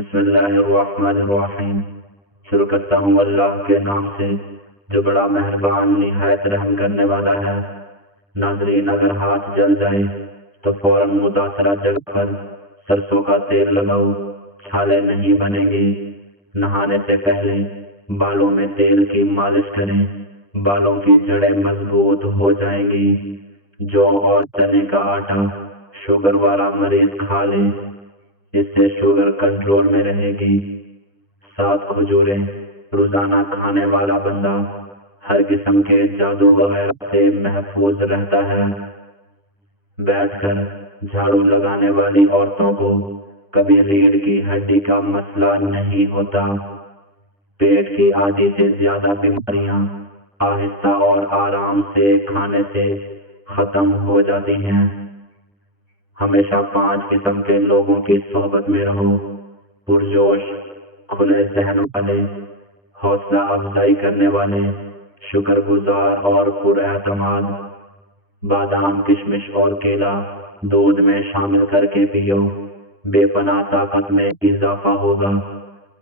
बिस्मिल्लाहिर्रहमानिर्रहीम। शुरू करता हूँ अल्लाह के नाम से जो बड़ा मेहरबान निहायत रहम करने वाला है। नाज़रीन, अगर हाथ जल जाए तो फौरन मुतासरा जगह पर सरसों का तेल लगाओ, छाले नहीं बनेंगी। नहाने से पहले बालों में तेल की मालिश करें, बालों की जड़ें मजबूत हो जाएंगी। जौ और चने का आटा शुगर वाला मरीज खा ले, इससे शुगर कंट्रोल में रहेगी। 7 खजूरें रोजाना खाने वाला बंदा हर किस्म के जादू वगैरह से महफूज रहता है। बैठकर झाड़ू लगाने वाली औरतों को कभी रीढ़ की हड्डी का मसला नहीं होता। पेट की आधी से ज्यादा बीमारियां आहिस्ता और आराम से खाने से खत्म हो जाती हैं। हमेशा 5 किस्म के लोगों की सोहबत में रहो: पुरजोश, खुले जहन वाले, हौसला अफजाई करने वाले, शुक्रगुजार और पुरएतमाद। बादाम, किशमिश और केला दूध में शामिल करके पियो, बेपनाह ताकत में इजाफा होगा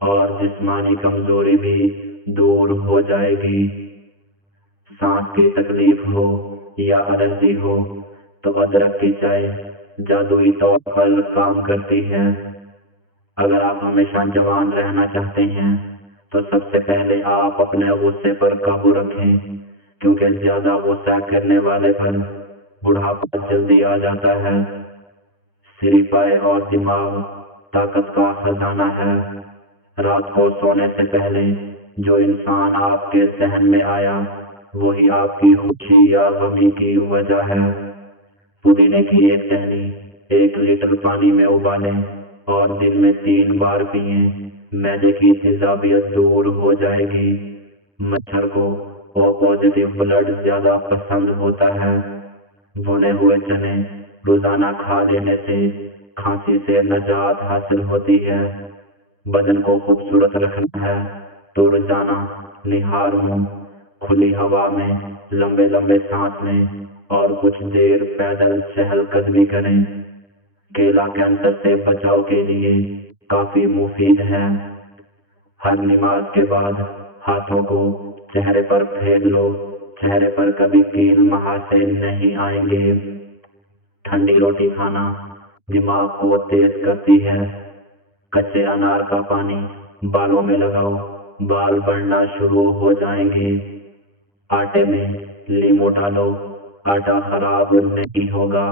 और जिस्मानी कमजोरी भी दूर हो जाएगी। सांस की तकलीफ हो या एलर्जी हो तो अदरक की चाय जादुई तौर पर काम करती है। अगर आप हमेशा जवान रहना चाहते हैं तो सबसे पहले आप अपने गुस्से पर काबू रखें, क्योंकि ज्यादा गुस्सा करने वाले पर बुढ़ापा जल्दी आ जाता है। सिरिपाए और दिमाग ताकत का खजाना है। रात को सोने से पहले जो इंसान आपके जहन में आया वही आपकी खुशी या गमी की वजह है। पुदीने की एक टहनी 1 लीटर पानी में उबालें और दिन में 3 बार पिएं। मैदे की तेजाबियत दूर हो जाएगी। मच्छर को ओ पॉजिटिव ब्लड ज्यादा पसंद होता है। भुने हुए चने रोजाना खा लेने से खांसी से निजात हासिल होती है। बदन को खूबसूरत रखना है तो रोजाना निहार मुंह, खुली हवा में लंबे लंबे सांस लें और कुछ देर पैदल चहलकदमी करें। केला कैंसर से बचाव के लिए काफी मुफीद है। हर नमाज के बाद हाथों को चेहरे पर फेर लो, चेहरे पर कभी कील महासे नहीं आएंगे। ठंडी रोटी खाना दिमाग को तेज करती है। कच्चे अनार का पानी बालों में लगाओ, बाल बढ़ना शुरू हो जाएंगे। आटे में लींबू डालो, आटा खराब नहीं होगा।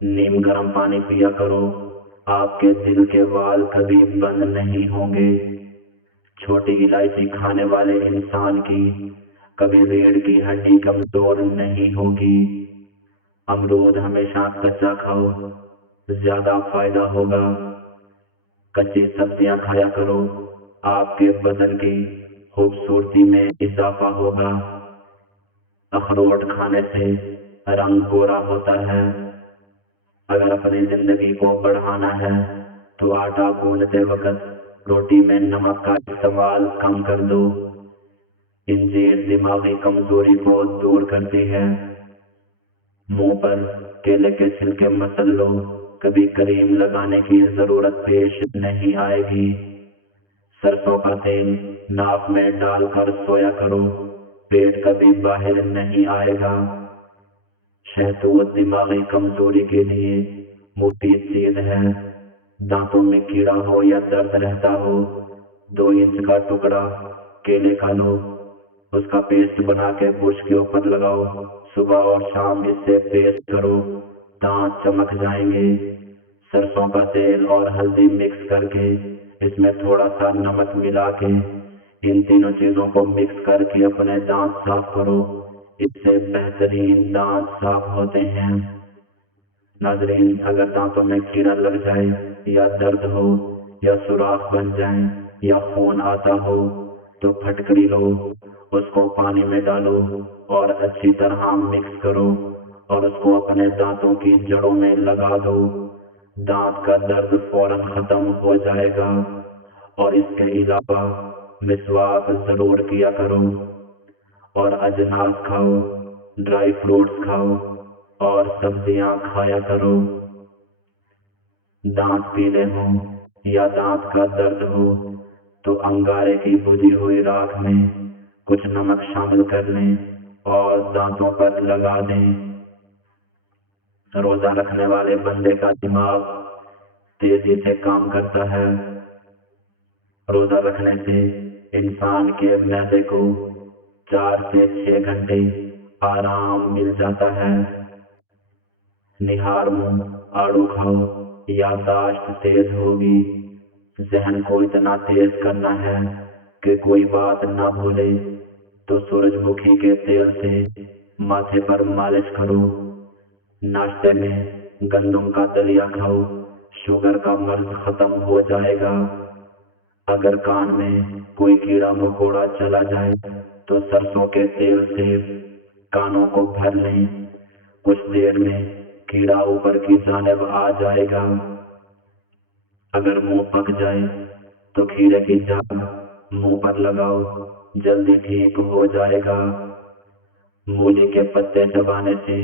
नीम गर्म पानी पिया करो, आपके दिल के वाल कभी बंद नहीं होंगे। छोटी इलायची खाने वाले इंसान की कभी रीढ़ की हड्डी कमजोर नहीं होगी। अमरूद हमेशा कच्चा खाओ, ज्यादा फायदा होगा। कच्ची सब्जियां खाया करो, आपके बदन की खूबसूरती में इजाफा होगा। अखरोट खाने से रंग गोरा होता है। अगर अपनी जिंदगी को बढ़ाना है तो आटा गूंदते वक्त रोटी में नमक का इस्तेमाल कम कर दो। इंजीर दिमागी कमजोरी को दूर करती है। मुंह पर केले के छिलके मसल लो, कभी क्रीम लगाने की जरूरत पेश नहीं आएगी। सरसों का तेल नाक में डालकर सोया करो, पेट कभी बाहर नहीं आएगा। शहतूत दिमागी कमजोरी के लिए मुफीद चीज है। दांतों में कीड़ा हो या दर्द रहता हो, 2 इंच का टुकड़ा केले का लो, उसका पेस्ट बना के बुर्श के ऊपर लगाओ। सुबह और शाम इससे पेस्ट करो, दांत चमक जाएंगे। सरसों का तेल और हल्दी मिक्स करके इसमें थोड़ा सा नमक मिला के इन तीनों चीजों को मिक्स करके अपने दांत साफ करो, इससे बेहतरीन दांत साफ होते हैं। नाज़रीन, अगर दांतों में कीड़ा लग जाए या दर्द हो या सुराख बन जाए या खून आता हो तो फटकरी लो, उसको पानी में डालो और अच्छी तरह मिक्स करो और उसको अपने दांतों की जड़ों में लगा दो। दांत का दर्द फौरन खत्म हो जाएगा। और इसके अलावा मिसवाक जरूर किया करो और अजनास खाओ, ड्राई फ्रूट्स खाओ और सब्जियां खाया करो। दांत पीले हों या दांत का दर्द हो तो अंगारे की बुझी हुई राख में कुछ नमक शामिल कर लें और दांतों पर लगा दें। रोजा रखने वाले बंदे का दिमाग तेजी से काम करता है। रोजा रखने से इंसान के मैदे को 4 से 6 घंटे आराम मिल जाता है। निहार मुंह आड़ू खाओ, याददाश्त तेज होगी। जहन को इतना तेज करना है कि कोई बात ना भूले तो सूरजमुखी के तेल से माथे पर मालिश करो। नाश्ते में गंदम का दलिया खाओ, शुगर का मर्ज खत्म हो जाएगा। अगर कान में कोई कीड़ा मकोड़ा चला जाए तो सरसों के तेल से कानों को भर लें, कुछ देर में कीड़ा ऊपर की जानिब आ जाएगा। अगर मुंह पक जाए तो खीरे की जड़ मुंह पर लगाओ, जल्दी ठीक हो जाएगा। मूली के पत्ते चबाने से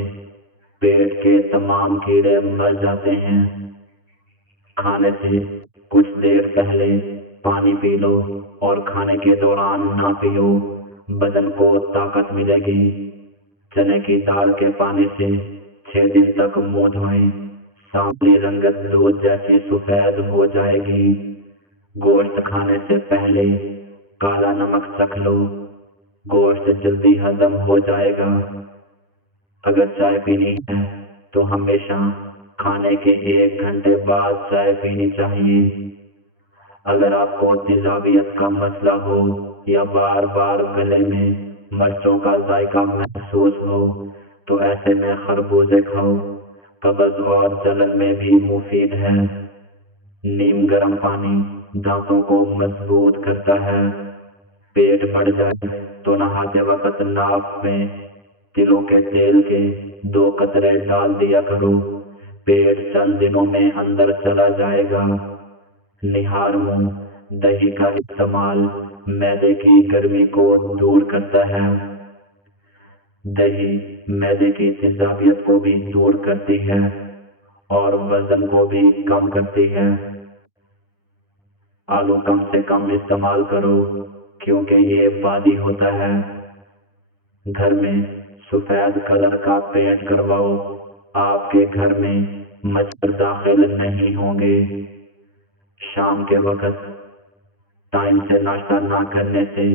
पेट के तमाम कीड़े मर जाते हैं। खाने से कुछ देर पहले पानी पी लो और खाने के दौरान ना पियो, बदन को ताकत मिलेगी। चने की दाल के पानी से 6 दिन तक मुंह धोएं, सांवली रंगत दूध जैसी सफेद हो जाएगी। गोश्त खाने से पहले काला नमक चख लो, गोश्त जल्दी हजम हो जाएगा। अगर चाय पीनी है तो हमेशा खाने के 1 घंटे बाद चाय पीनी चाहिए। अगर आपको तेजाबियत का मसला हो या बार बार गले में मिर्चों का जायका महसूस हो तो ऐसे में खरबूजे खाओ, कब्ज और जलन में भी मुफीद है। नीम गर्म पानी दांतों को मजबूत करता है। पेट बढ़ जाए तो नहाते वक्त नाक में तिलों के तेल के 2 कतरे डाल दिया करो, पेट चंद दिनों में अंदर चला जाएगा। निहार मुंह दही का इस्तेमाल मैदे की गर्मी को दूर करता है। दही मैदे की तेजाबियत को भी दूर करती है और वजन को भी कम करती है। आलू कम से कम इस्तेमाल करो क्योंकि ये बादी होता है। घर में सफेद कलर का पेंट करवाओ, आपके घर में मच्छर दाखिल नहीं होंगे। शाम के वक्त टाइम से नाश्ता ना करने से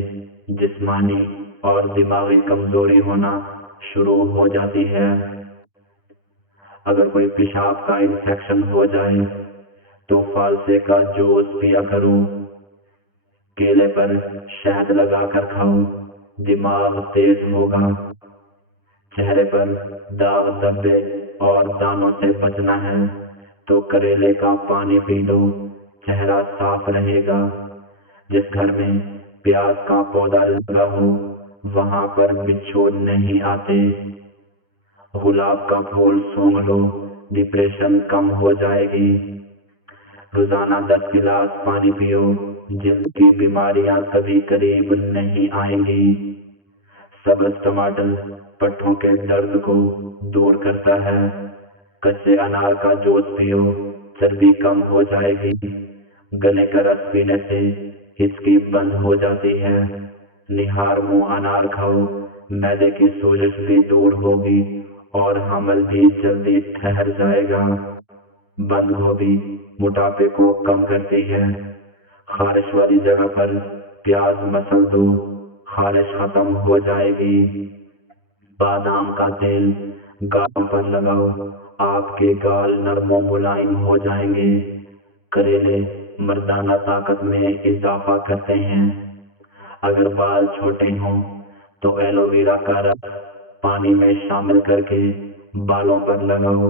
जिस्मानी और दिमागी कमजोरी होना शुरू हो जाती है। अगर कोई पेशाब का इंफेक्शन हो जाए तो फालसे का जूस पिया करो, केले पर शहद लगाकर खाओ, दिमाग तेज होगा। चेहरे पर दाग धब्बे और दानों से बचना है तो करेले का पानी पी लो, चेहरा साफ रहेगा। जिस घर में प्याज का पौधा लगा हो वहां पर बिच्छू नहीं आते। गुलाब का फूल सूंघ लो, डिप्रेशन कम हो जाएगी। रोजाना 10 गिलास पानी पियो, जिल्द की बीमारियां कभी करीब नहीं आएंगी। सब्ज टमाटर पट्टों के दर्द को दूर करता है। कच्चे अनार का जूस पियो, चर्बी कम हो जाएगी। गन्ने का रस पीने से हिचकी बंद हो जाती है। निहार मुंह अनार खाओ, मैदे की सोजिश भी दूर होगी और हमल भी जल्दी ठहर जाएगा। बंद गोभी मोटापे को कम करती है। खारिश वाली जगह पर प्याज मसल दो, खारिश खत्म हो जाएगी। बादाम का तेल गालों पर लगाओ, आपके गाल नरम मुलायम हो जाएंगे। करेले मर्दाना ताकत में इजाफा करते हैं। अगर बाल छोटे हों तो एलोवेरा का रस पानी में शामिल करके बालों पर लगाओ।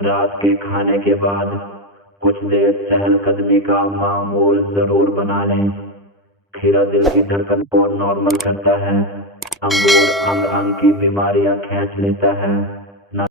रात के खाने के बाद कुछ देर चहलकदमी का मामूल जरूर बना लें। खीरा दिल की धड़कन को नॉर्मल करता है। अंगूर अंग अंग की बीमारियां खींच लेता है।